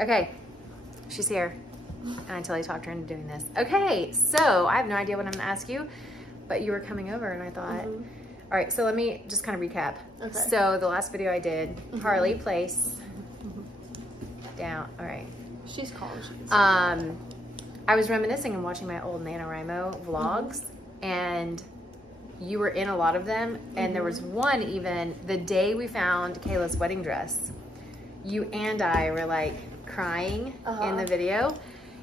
Okay, she's here. And I totally talked her into doing this. Okay, so I have no idea what I'm gonna ask you, but you were coming over and I thought, all right, so let me just kind of recap. Okay. So the last video I did, Harley Place, down, all right. She's calling, she can say I was reminiscing and watching my old NaNoWRIMO vlogs, and you were in a lot of them, and there was one even, the day we found Kayla's wedding dress, you and I were like crying in the video,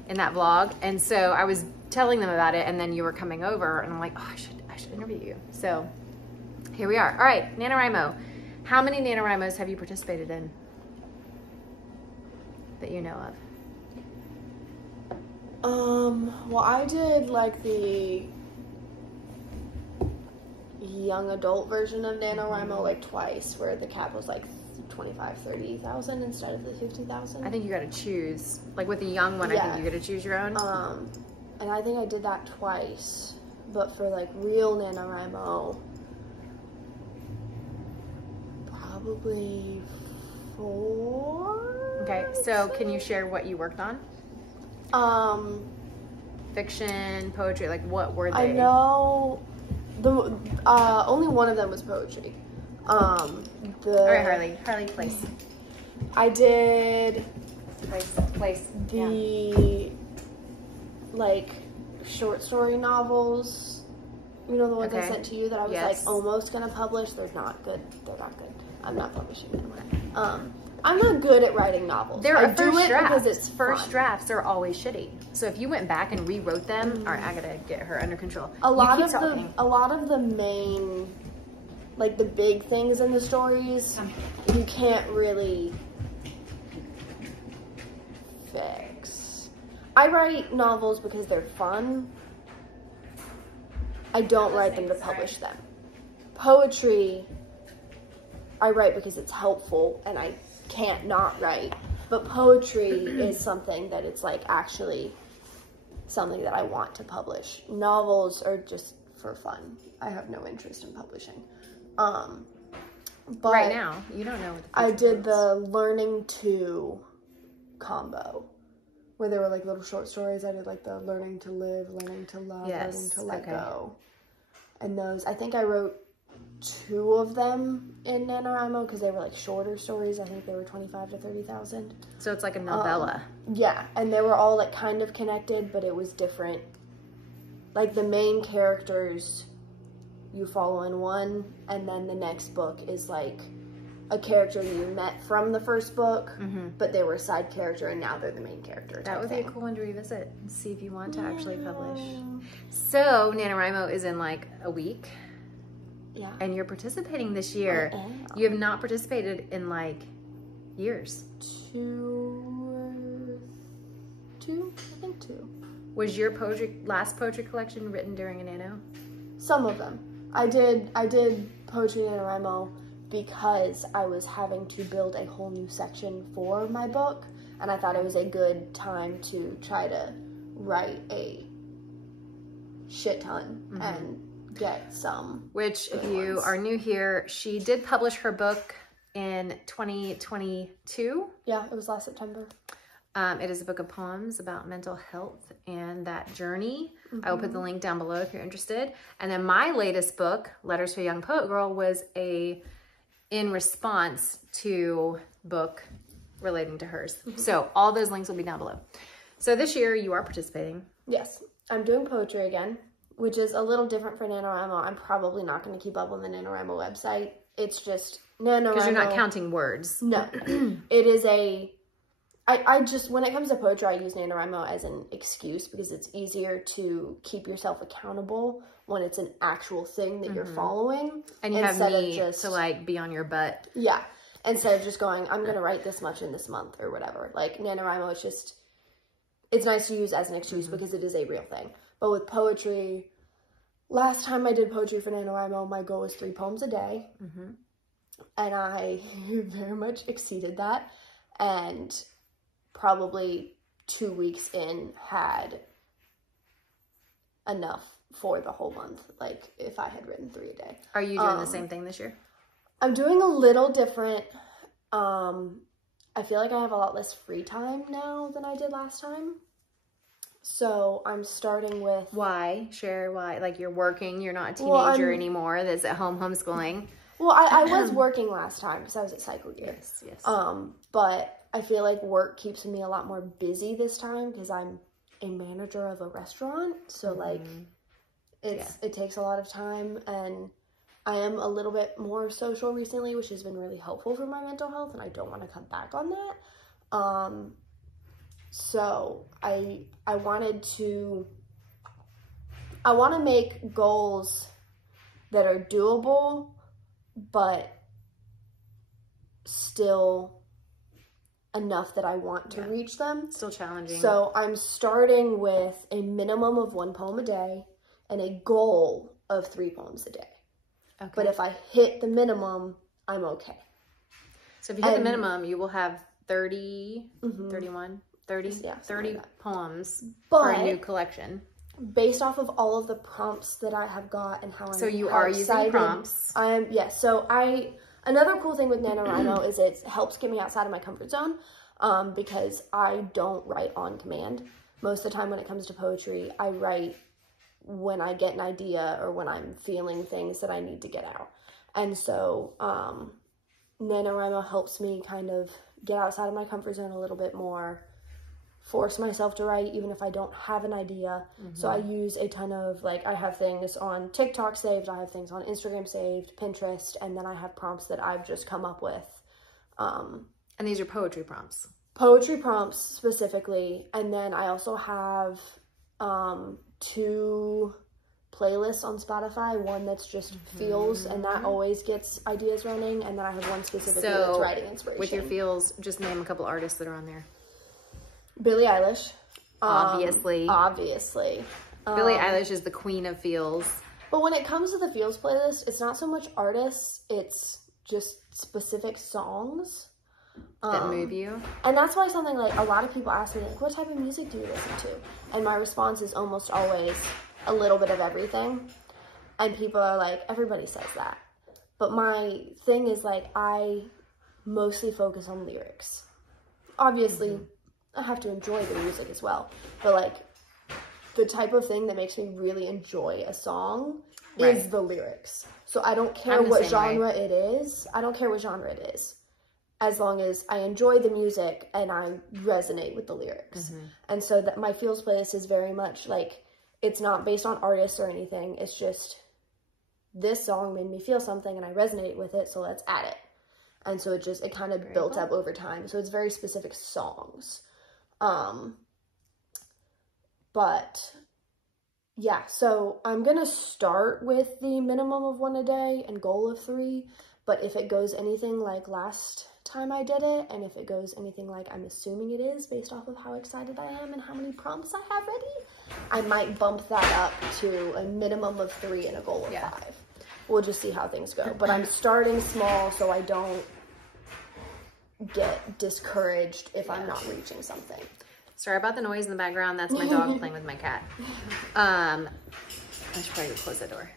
in that vlog, and so I was telling them about it, and then you were coming over, and I'm like, oh, I should interview you. So here we are. All right, NaNoWRIMO. How many NaNoWRIMOs have you participated in that you know of? well, I did like the young adult version of NaNoWRIMO like twice, where the cap was like 25,000-30,000 instead of the 50,000. I think you got to choose. Like with the young one, I think you got to choose your own. And I think I did that twice, but for like real NaNoWRIMO, probably 4. Okay, so can you share what you worked on? Fiction, poetry, like what were they? I know the only one of them was poetry. All right, Harley Place. I did Place. the like short story novels. You know, the ones I sent to you that I was like almost gonna publish. They're not good. They're not good. I'm not publishing them. I'm not good at writing novels. They're I do it because it's first fun. drafts are always shitty. So if you went back and rewrote them, all right, I gotta get her under control. A lot of the main, like the big things in the stories, you can't really fix. I write novels because they're fun. I don't write them to publish them. Poetry, I write because it's helpful and I can't not write. But poetry is something that it's like actually something that I want to publish. Novels are just for fun. I have no interest in publishing. But right now, you don't know what the I did the learning to combo, where there were like little short stories. I did like the learning to live, learning to love, learning to let go. And those, I think I wrote 2 of them in NaNoWRIMO because they were like shorter stories. I think they were 25 to 30,000. So it's like a novella. Yeah, and they were all like kind of connected, but it was different. Like the main characters you follow in one, and then the next book is like a character you met from the first book, but they were a side character and now they're the main character. That would be a cool one to revisit and see if you want to actually publish. So NaNoWRIMO is in like a week. Yeah. And you're participating this year. You have not participated in like years. 2, I think 2. Was your last poetry collection written during a Nano? Some of them. I did poetry NaNoWRIMO because I was having to build a whole new section for my book, and I thought it was a good time to try to write a shit ton and get some. Which, if you are new here, she did publish her book in 2022. Yeah, it was last September. It is a book of poems about mental health and that journey. I will put the link down below if you're interested. And then my latest book, Letters to a Young Poet Girl, was in response to book relating to hers. So all those links will be down below. So this year you are participating. Yes, I'm doing poetry again, which is a little different for NaNoWRIMO. I'm probably not going to keep up on the NaNoWRIMO website. It's just NaNoWRIMO. Because you're not counting words. No. It is I just, when it comes to poetry, I use NaNoWRIMO as an excuse because it's easier to keep yourself accountable when it's an actual thing that you're following. And you have me to like be on your butt. Yeah. Instead of just going, I'm going to write this much in this month or whatever. Like NaNoWRIMO, it's nice to use as an excuse because it is a real thing. But with poetry, last time I did poetry for NaNoWRIMO, my goal was 3 poems a day. And I very much exceeded that. And probably 2 weeks in had enough for the whole month. Like if I had written 3 a day. Are you doing the same thing this year? I'm doing a little different. I feel like I have a lot less free time now than I did last time. So I'm starting with... Why? Share why. Like you're working, you're not a teenager anymore that's at home homeschooling. Well, I was working last time because I was at cycle year. Yes, yes. But I feel like work keeps me a lot more busy this time because I'm a manager of a restaurant. So like it takes a lot of time, and I am a little bit more social recently, which has been really helpful for my mental health, and I don't want to cut back on that. So I want to make goals that are doable, but still enough that I want to reach them. Still challenging. So I'm starting with a minimum of 1 poem a day and a goal of 3 poems a day. Okay. But if I hit the minimum, I'm okay. So if you hit the minimum, you will have 30, 31, 30, yeah, 30 like poems for a new collection. Based off of all of the prompts that I have got and how I'm using prompts. Yes. So another cool thing with NaNoWRIMO is it helps get me outside of my comfort zone, because I don't write on command. Most of the time when it comes to poetry, I write when I get an idea or when I'm feeling things that I need to get out. And so NaNoWRIMO helps me kind of get outside of my comfort zone a little bit more, force myself to write even if I don't have an idea. So I use a ton of, like, I have things on TikTok saved, I have things on Instagram saved, Pinterest, and then I have prompts that I've just come up with. And these are poetry prompts? Poetry prompts specifically. And then I also have 2 playlists on Spotify, one that's just feels, and that always gets ideas running, and then I have one specifically that's writing inspiration. With your feels, just name a couple artists that are on there. Billie Eilish. Obviously. Billie Eilish is the queen of feels. But when it comes to the feels playlist, it's not so much artists, it's just specific songs. That move you. And that's why something like, a lot of people ask me, like, what type of music do you listen to? And my response is almost always a little bit of everything. And people are like, everybody says that. But my thing is, like, I mostly focus on lyrics. Obviously, I have to enjoy the music as well. But, like, the type of thing that makes me really enjoy a song is the lyrics. So I don't care what genre it is. I don't care what genre it is, as long as I enjoy the music and I resonate with the lyrics. And so that my feels playlist is very much like, it's not based on artists or anything. It's just, this song made me feel something and I resonate with it, so let's add it. And so it kind of built up over time. So it's very specific songs. But yeah, so I'm gonna start with the minimum of 1 a day and goal of 3. But if it goes anything like last time I did it, and if it goes anything like I'm assuming it is based off of how excited I am and how many prompts I have ready, I might bump that up to a minimum of 3 and a goal of 5. We'll just see how things go. But I'm starting small so I don't get discouraged if I'm not reaching something. Sorry about the noise in the background. That's my dog playing with my cat. I should probably close the door.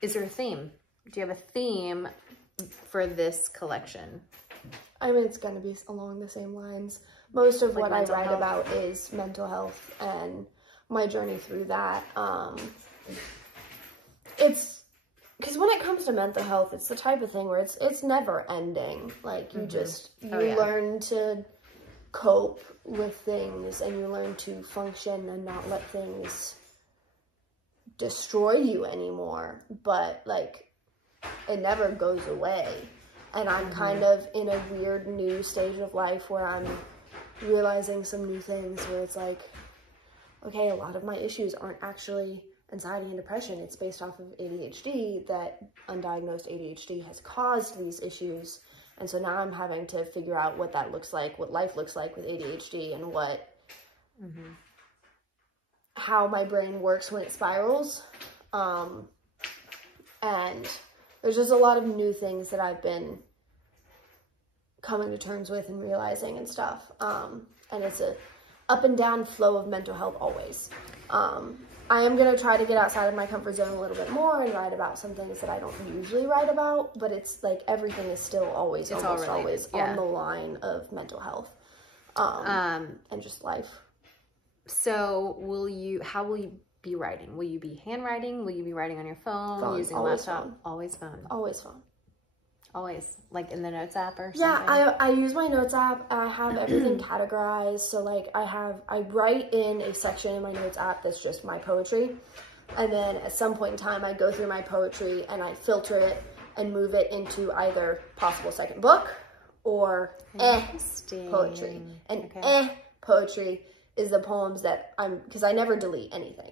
Is there a theme? Do you have a theme for this collection? I mean, it's going to be along the same lines. Most of what I write about is mental health and my journey through that. It's because when it comes to mental health, it's the type of thing where it's never ending. Like, you you learn to cope with things, and you learn to function and not let things destroy you anymore. But, like, it never goes away. And I'm kind of in a weird new stage of life where I'm realizing some new things where it's like, okay, a lot of my issues aren't actually anxiety and depression. It's based off of ADHD, that undiagnosed ADHD has caused these issues. And so now I'm having to figure out what that looks like, what life looks like with ADHD, and what, how my brain works when it spirals. And there's just a lot of new things that I've been coming to terms with and realizing and stuff. And it's a up and down flow of mental health always. I am going to try to get outside of my comfort zone a little bit more and write about some things that I don't usually write about, but it's like everything is still always, almost always on the line of mental health and just life. So how will you be writing? Will you be handwriting? Will you be writing on your phone, using a laptop? Phone. Always phone. Always phone. Always, like in the Notes app or something? Yeah, I use my Notes app. I have everything categorized. So like I write in a section in my Notes app that's just my poetry. And then at some point in time, I go through my poetry and I filter it and move it into either possible second book or poetry. And poetry is the poems that because I never delete anything.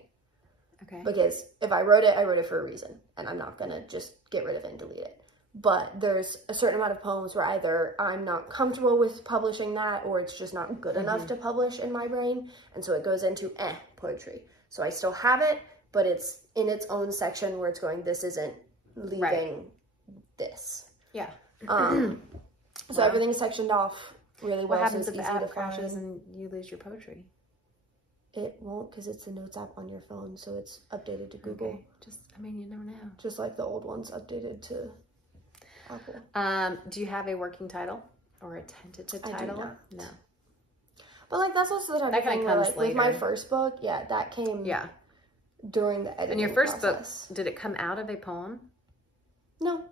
Okay. Because if I wrote it for a reason. And I'm not going to just get rid of it and delete it. But there's a certain amount of poems where either I'm not comfortable with publishing that or it's just not good enough to publish in my brain. And so it goes into poetry. So I still have it, but it's in its own section where it's going, this isn't leaving this. Yeah. So everything's sectioned off really well. What happens so if it's the easy app to crashes find. and you lose your poetry? It won't because it's the Notes app on your phone. So it's updated to Google. Okay. You never know. Just like the old one's updated to Apple. Do you have a working title or a tentative title? I do not. No. But like that's also the type of thing where like with my first book, that came during the editing. And your first process. book, did it come out of a poem? No.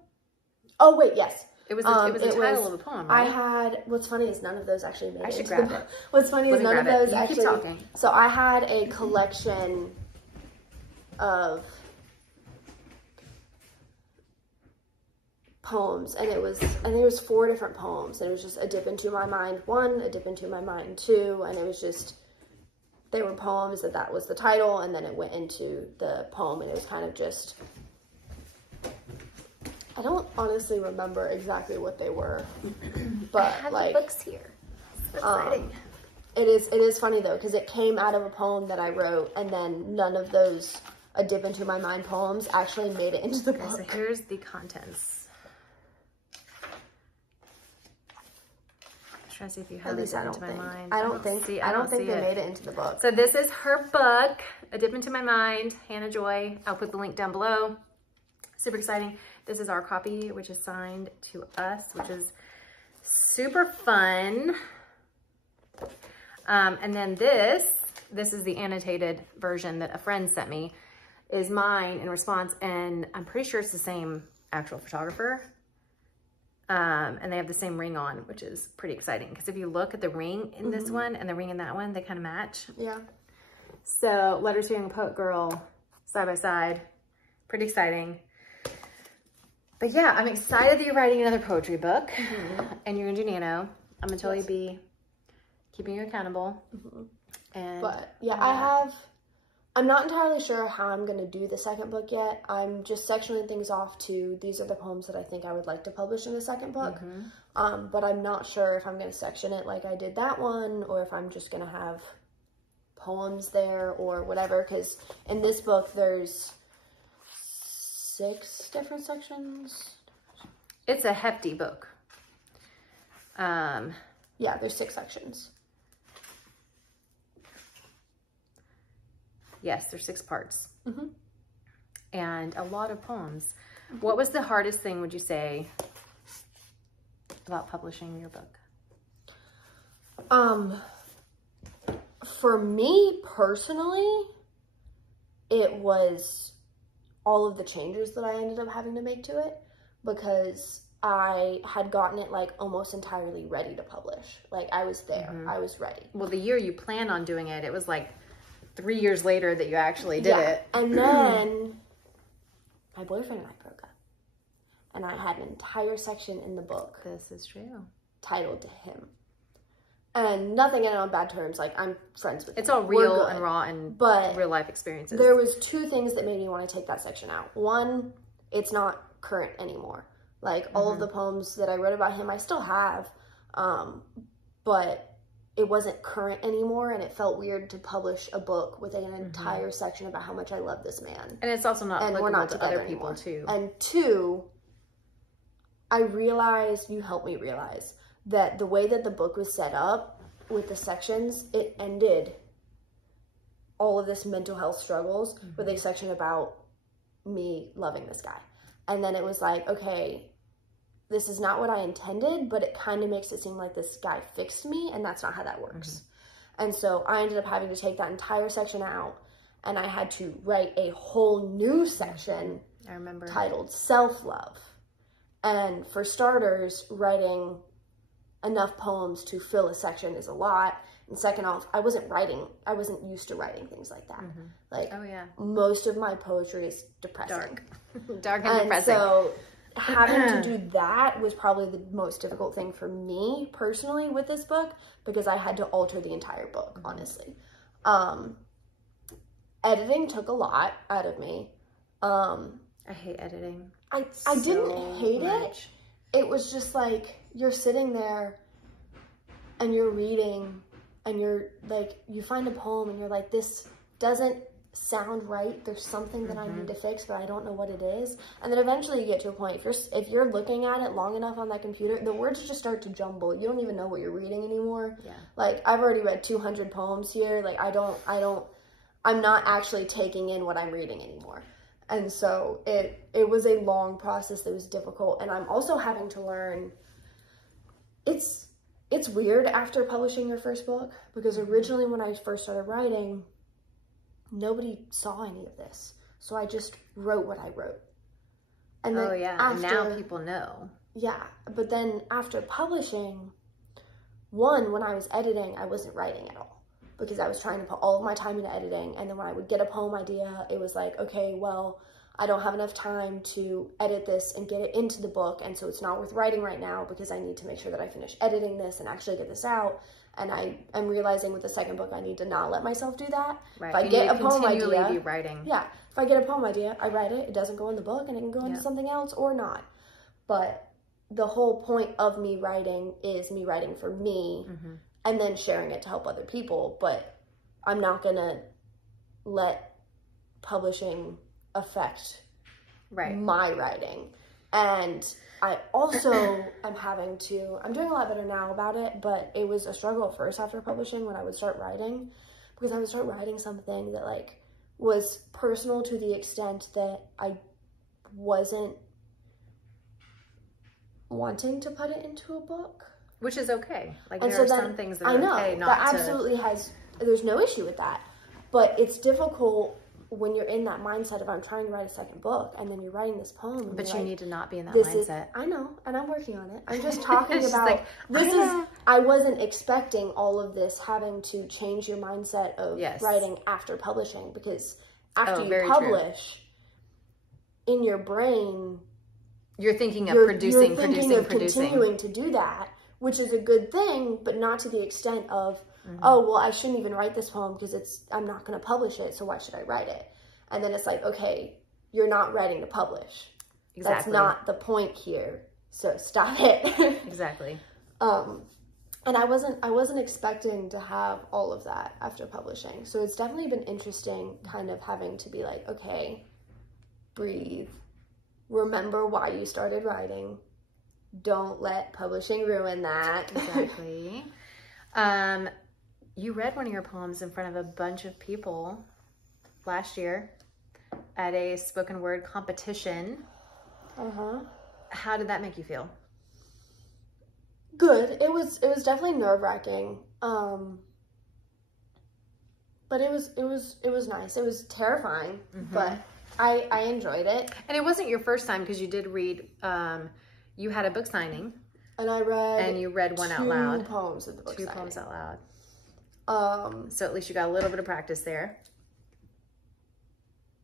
Oh wait, yes. It was the title of a poem, right? I had what's funny is none of those actually made it into grab the book. What's funny is none of those actually keep talking. So I had a collection of poems and it was I think it was 4 different poems and it was just A Dip Into My Mind 1, A Dip Into My Mind 2, and it was just they were poems that was the title and then it went into the poem and it was kind of just I don't honestly remember exactly what they were, but I have like the books here. So exciting. It is funny though because it came out of a poem that I wrote and then none of those A Dip Into My Mind poems actually made it into the book. So here's the contents. Try to see if you have this into my mind. I don't think they made it into the book. So this is her book, A Dip Into My Mind, Hannah Joy. I'll put the link down below. Super exciting. This is our copy, which is signed to us, which is super fun. And then this is the annotated version that a friend sent me, is mine in response, and I'm pretty sure it's the same actual photographer. And they have the same ring on, which is pretty exciting. Because if you look at the ring in this one and the ring in that one, they kind of match. Yeah. So, Letters to a Young Poet Girl, side by side. Pretty exciting. But yeah, I'm excited that you're writing another poetry book. And you're going to do Nano. I'm going to totally be keeping you accountable. And but yeah, I'm not entirely sure how I'm going to do the second book yet. I'm just sectioning things off to these are the poems that I think I would like to publish in the second book. But I'm not sure if I'm going to section it like I did that one or if I'm just going to have poems there or whatever. Because in this book, there's 6 different sections. It's a hefty book. Yeah, there's 6 sections. Yes, there's 6 parts. And a lot of poems. What was the hardest thing, would you say, about publishing your book? For me personally, it was all of the changes that I ended up having to make to it because I had gotten it like almost entirely ready to publish. Like I was there, I was ready. Well, the year you planned on doing it, it was like 3 years later that you actually did it. And then my boyfriend and I broke up. And I had an entire section in the book. This is true. Titled to him. And nothing in it on bad terms. Like, I'm friends with him. It's all real and raw and real life experiences. There was 2 things that made me want to take that section out. One, it's not current anymore. Like, all of the poems that I wrote about him, I still have. But it wasn't current anymore, and it felt weird to publish a book with an entire section about how much I love this man. And it's also not applicable to other people, anymore. too. And 2, I realized, you helped me realize, that the way that the book was set up with the sections, it ended all of this mental health struggles with a section about me loving this guy. And then it was like, okay, this is not what I intended, but it kind of makes it seem like this guy fixed me, and that's not how that works. And so I ended up having to take that entire section out, and I had to write a whole new section, I remember, titled Self-Love. And for starters, writing enough poems to fill a section is a lot. And second off, I wasn't used to writing things like that. Like, most of my poetry is depressing. Dark and depressing. So having to do that was probably the most difficult thing for me personally with this book, because I had to alter the entire book, honestly. Editing took a lot out of me. I hate editing. I didn't hate it. It was just like, you're sitting there and you're reading and you're like, you find a poem and you're like, this doesn't sound right. There's something that I need to fix, but I don't know what it is. And then eventually you get to a point, if you're looking at it long enough on that computer, the words just start to jumble. You don't even know what you're reading anymore. Like, I've already read 200 poems here. Like, I'm not actually taking in what I'm reading anymore. And so it was a long process that was difficult. And I'm also having to learn, it's weird after publishing your first book, because originally when I first started writing, nobody saw any of this. So I just wrote what I wrote. And then and now people know. Yeah, but then after publishing, when I was editing, I wasn't writing at all, because I was trying to put all of my time into editing. And then when I would get a poem idea, it was like, okay, well, I don't have enough time to edit this and get it into the book, and so it's not worth writing right now, because I need to make sure that I finish editing this and actually get this out. And I'm realizing with the second book, I need to not let myself do that. Right. If I get a poem idea, be writing. Yeah. If I get a poem idea, I write it. It doesn't go in the book, and it can go into something else or not. But the whole point of me writing is me writing for me, and then sharing it to help other people. But I'm not gonna let publishing affect my writing. And I also I'm doing a lot better now about it, but it was a struggle at first after publishing when I would start writing, because I would start writing something that like was personal to the extent that I wasn't wanting to put it into a book. Which is okay. Like, there are some things that are okay not that absolutely there's no issue with that. But it's difficult when you're in that mindset of, I'm trying to write a second book, and then you're writing this poem. And but you need to not be in that mindset. I know, and I'm working on it. I'm just talking about, I wasn't expecting all of this having to change your mindset of writing after publishing, because after you publish, in your brain, you're thinking of producing. Continuing to do that, which is a good thing, but not to the extent of, oh, well, I shouldn't even write this poem because I'm not going to publish it, so why should I write it? And then it's like, okay, you're not writing to publish. Exactly. That's not the point here, so stop it. Exactly. And I wasn't expecting to have all of that after publishing, so it's definitely been interesting kind of having to be like, okay, breathe, remember why you started writing, don't let publishing ruin that. Exactly. You read one of your poems in front of a bunch of people last year at a spoken word competition. How did that make you feel? Good. It was definitely nerve-wracking. But it was nice. It was terrifying, but I enjoyed it. And it wasn't your first time, because you did read, you had a book signing. And I read. And you read one out loud. 2 poems at the book signing. 2 poems out loud. So at least you got a little bit of practice there.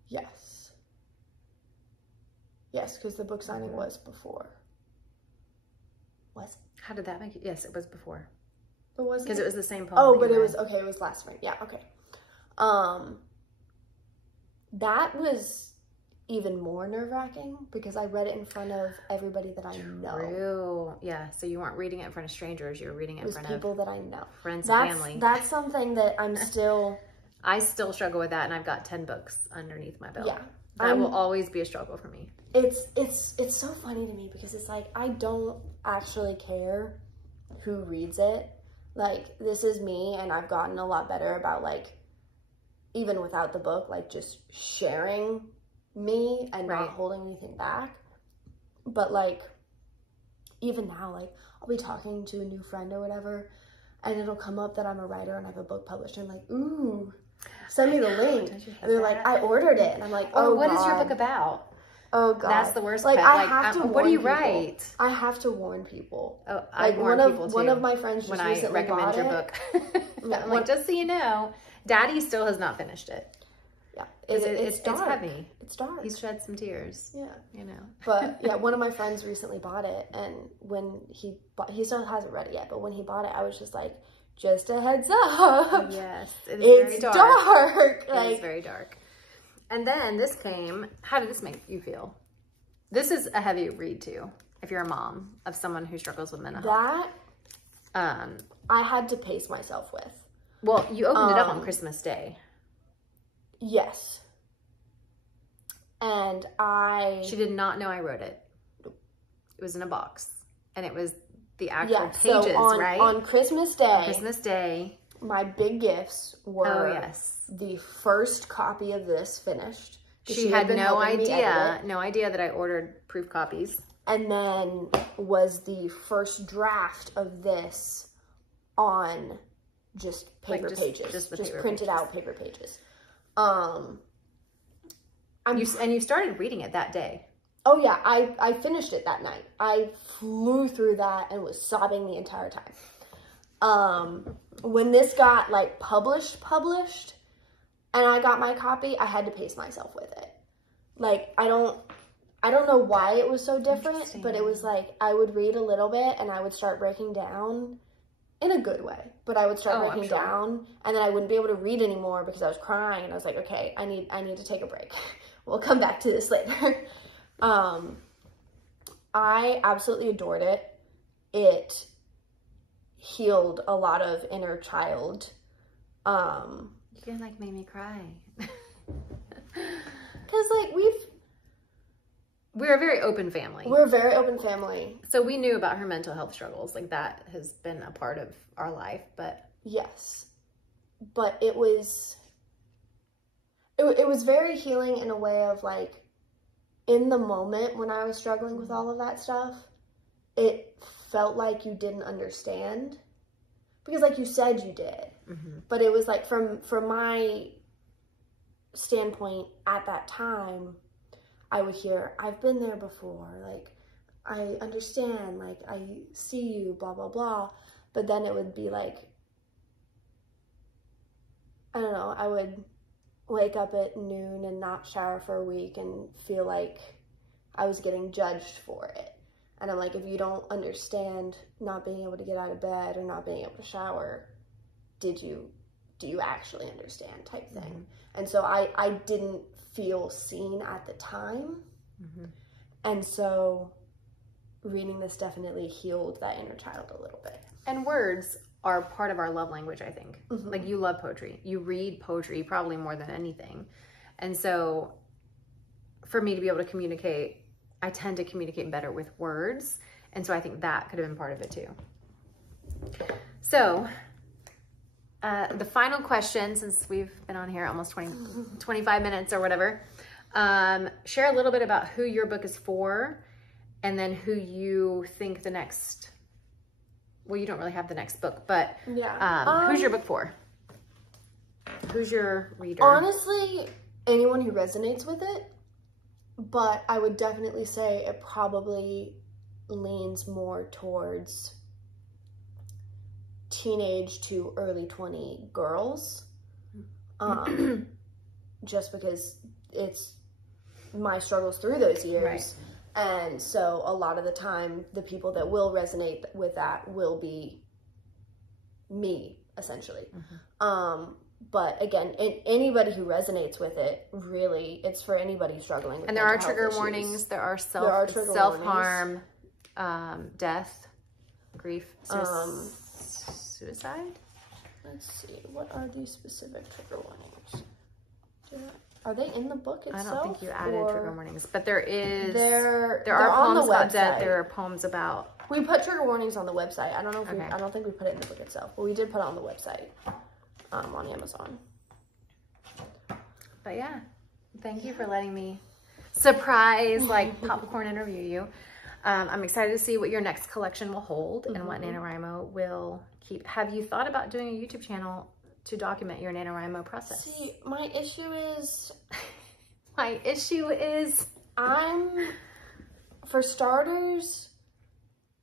Yes. Yes, because the book signing was before. Was it? How did that make you? Yes, it was before. But was it? Because it was the same poem. Oh, but it was, okay, it was last spring. Yeah, okay. That was even more nerve-wracking because I read it in front of everybody that I know. True. Yeah, so you weren't reading it in front of strangers, you were reading it in front of people that I know. Friends and family. That's something that I'm still... I still struggle with that, and I've got 10 books underneath my belt. Yeah. That will always be a struggle for me. It's so funny to me because it's like, I don't actually care who reads it. Like, this is me, and I've gotten a lot better about, like, even without the book, like just sharing me and Right. not holding anything back. But like, even now, like I'll be talking to a new friend or whatever, and it'll come up that I'm a writer and I have a book published. And I'm like, ooh, send me the link. And they're like, I ordered it. And I'm like, oh, what God. is your book about? Oh, God. That's the worst. Like, I have to warn what do you people. write? I have to warn people. Oh, I like warn people too. One of my friends just when I recently recommend bought your it. book. I'm like, just so you know, Daddy still has not finished it. Yeah, It's dark. It's heavy. It's dark. He's shed some tears. Yeah, you know. But yeah, one of my friends recently bought it, and when he still hasn't read it yet. But when he bought it, I was just like, just a heads up. Yes, it's very dark. Like, it's very dark. And then this came. How did this make you feel? This is a heavy read too. If you're a mom of someone who struggles with mental health. I had to pace myself with. Well, you opened it up on Christmas Day. Yes. And She did not know I wrote it. It was in a box. And it was the actual pages, so right? On Christmas Day. Christmas Day. My big gifts were yes. the first copy of this finished. She had no idea that I ordered proof copies. And then was the first draft of this on just paper pages. Just printed out paper pages. You started reading it that day. Oh yeah, I finished it that night. I flew through that and was sobbing the entire time. When this got like published, and I got my copy, I had to pace myself with it. Like, I don't know why it was so different, but it was like, I would read a little bit and I would start breaking down in a good way, but I would start breaking down, and then I wouldn't be able to read anymore because I was crying, and I was like, okay, I need to take a break. We'll come back to this later. I absolutely adored it. It healed a lot of inner child. You can like make me cry. Because like we're a very open family. We're a very open family. So we knew about her mental health struggles. Like, that has been a part of our life, but yes. But it was very healing in a way of like, in the moment when I was struggling with all of that stuff, it felt like you didn't understand. Because like you said you did. Mm-hmm. But it was like from my standpoint at that time, I would hear, I've been there before, like, I understand, like, I see you, blah, blah, blah. But then it would be like, I don't know, I would wake up at noon and not shower for a week and feel like I was getting judged for it. And I'm like, if you don't understand not being able to get out of bed or not being able to shower, do you actually understand type thing? Mm-hmm. And so I didn't feel seen at the time. Mm-hmm. And so reading this definitely healed that inner child a little bit. And words are part of our love language, I think. Mm-hmm. Like, you love poetry. You read poetry probably more than anything. And so for me to be able to communicate, I tend to communicate better with words. And so I think that could have been part of it too. So the final question, since we've been on here almost 25 minutes or whatever, share a little bit about who your book is for, and then who you think the next, well, you don't really have the next book, but who's your book for? Who's your reader? Honestly, anyone who resonates with it, but I would definitely say it probably leans more towards teenage to early 20 girls, just because it's my struggles through those years. Right. And so a lot of the time, the people that will resonate with that will be me, essentially. Mm-hmm. But again, anybody who resonates with it, really, it's for anybody struggling with. And there are trigger warnings. There are self-harm, death, grief, suicide. Let's see. What are these specific trigger warnings? Are they in the book itself? I don't think you added trigger warnings, but there is. There are poems about death. There are poems about. We put trigger warnings on the website. I don't know if I don't think we put it in the book itself, but we did put it on the website, on Amazon. But yeah, thank you for letting me surprise, like, popcorn interview you. I'm excited to see what your next collection will hold and what NaNoWRIMO will keep. Have you thought about doing a YouTube channel to document your NaNoWRIMO process? See, my issue is... For starters,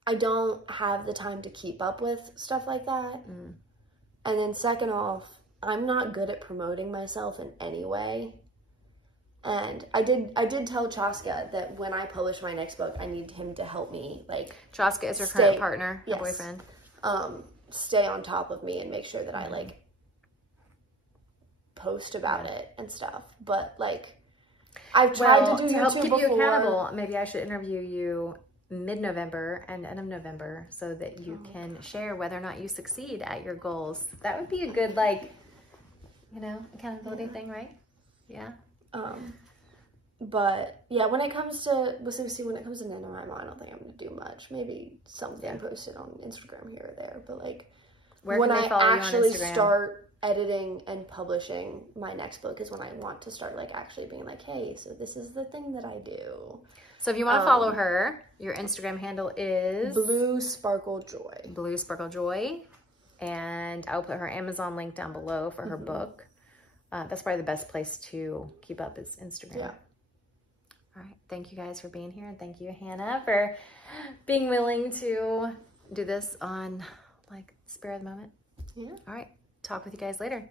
I don't have the time to keep up with stuff like that. And then second off, I'm not good at promoting myself in any way. And I did tell Chaska that when I publish my next book, I need him to help me, like... Chaska is her current partner, her boyfriend. Stay on top of me and make sure that I, like, post about it and stuff. But, like, I've tried to do help YouTube keep before. you accountable, maybe I should interview you mid-November and end of November so that you can share whether or not you succeed at your goals. That would be a good, like, you know, accountability thing, right? Yeah. But yeah, when it comes to NaNoWRIMO, I don't think I'm gonna do much. Maybe something posted on Instagram here or there. But like, when I actually start editing and publishing my next book is when I want to start like actually being like, hey, so this is the thing that I do. So if you want to follow her, your Instagram handle is Blue Sparkle Joy. Blue Sparkle Joy, and I'll put her Amazon link down below for her book. That's probably the best place to keep up is Instagram. Yeah. All right. Thank you guys for being here. And thank you, Hannah, for being willing to do this on, like, spur of the moment. Yeah. All right. Talk with you guys later.